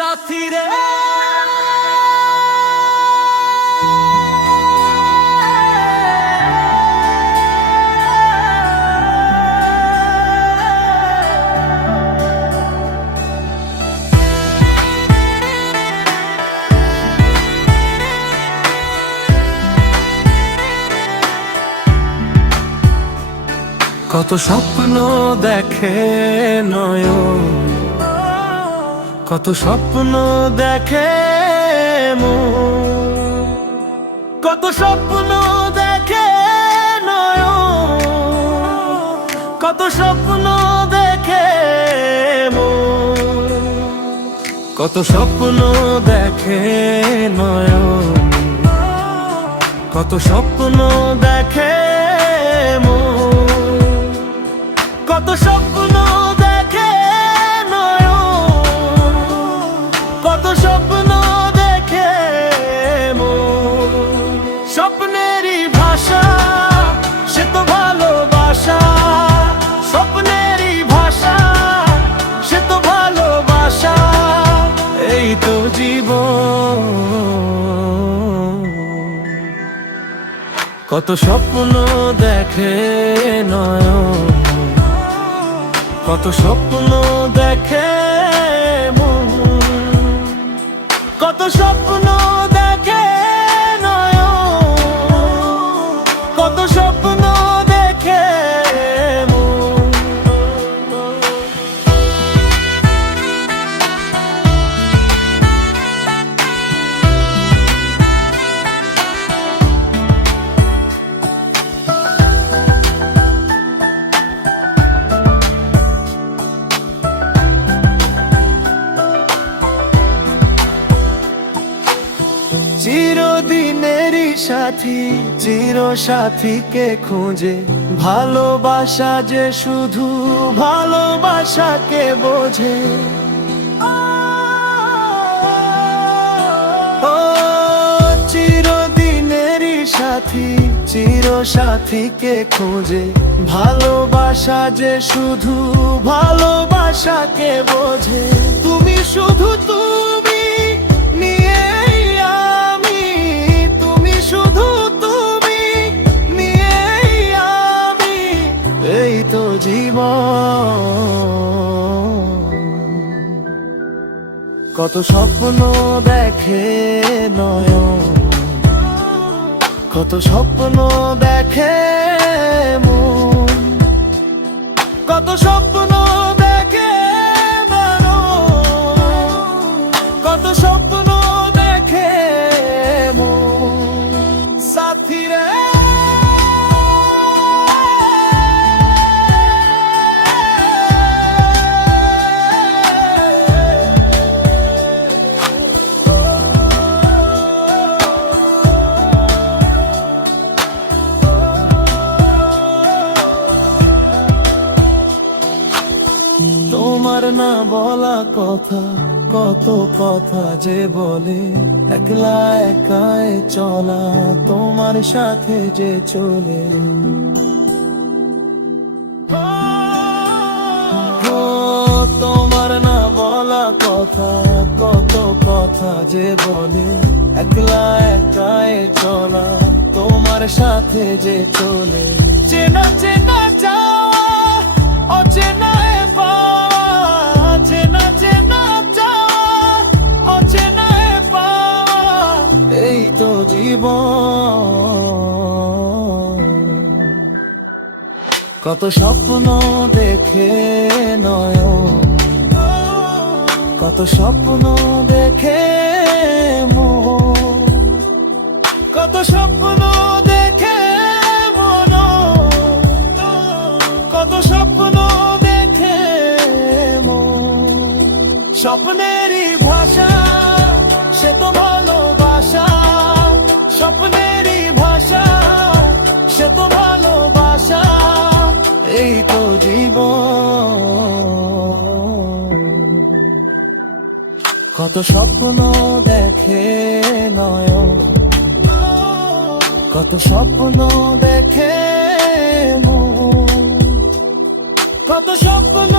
সাথী রে কত স্বপ্ন দেখে নয়ন, কত স্বপ্ন দেখে মন, কত স্বপ্ন দেখে নয়ন, কত স্বপ্ন দেখে মন, কত স্বপ্ন দেখে নয়ন, কত স্বপ্ন দেখে মন, কত স্বপ্ন দেখে নয়ন, কত স্বপ্ন দেখে মন। স্বপ্নেরই ভাষা সে তো ভালোবাসা, স্বপ্নেরই ভাষা সে তো ভালোবাসা, এই তো জীবন। কত স্বপ্ন দেখে নয়ন, কত স্বপ্ন দেখে মন, কত স্বপ্ন দেখে নয়ন, কত স্বপ্ন দেখে মন। চিরদিনেরই সাথী চির সাথীকে খুঁজে, ভালোবাসা যে শুধু ভালোবাসাকে বোঝে। ও চিরদিনেরই সাথী চির সাথীকে খুঁজে, ভালোবাসা যে শুধু ভালোবাসাকে বোঝে। তুমি শুধু তুমি কত স্বপ্ন দেখে নয়ন, কত স্বপ্ন দেখে মন, কত স্বপ্ন দেখে মন, কত স্বপ্ন দেখে মন। সাথী রে তোমার না বলা কথা, কত কথা যে বলে, একলা একাই চলা তোমার সাথে যে চলে। তোমার না বলা কথা, কত কথা যে বলে, একলা একাই চলা তোমার সাথে যে চলে। চেনা চেনা যাওয়া অচেনা জীবন। কত স্বপ্ন দেখে নয়ন, কত স্বপ্ন দেখে মন, কত স্বপ্ন দেখে মন, কত স্বপ্ন দেখে মন। স্বপ্নেরই ভাষা সে তো ভালোবাসা, স্বপ্নেরই ভাষা সে তো ভালোবাসা, এই তো জীবন। কত স্বপ্ন দেখে নয়ন, কত স্বপ্ন দেখে মন, কত স্বপ্ন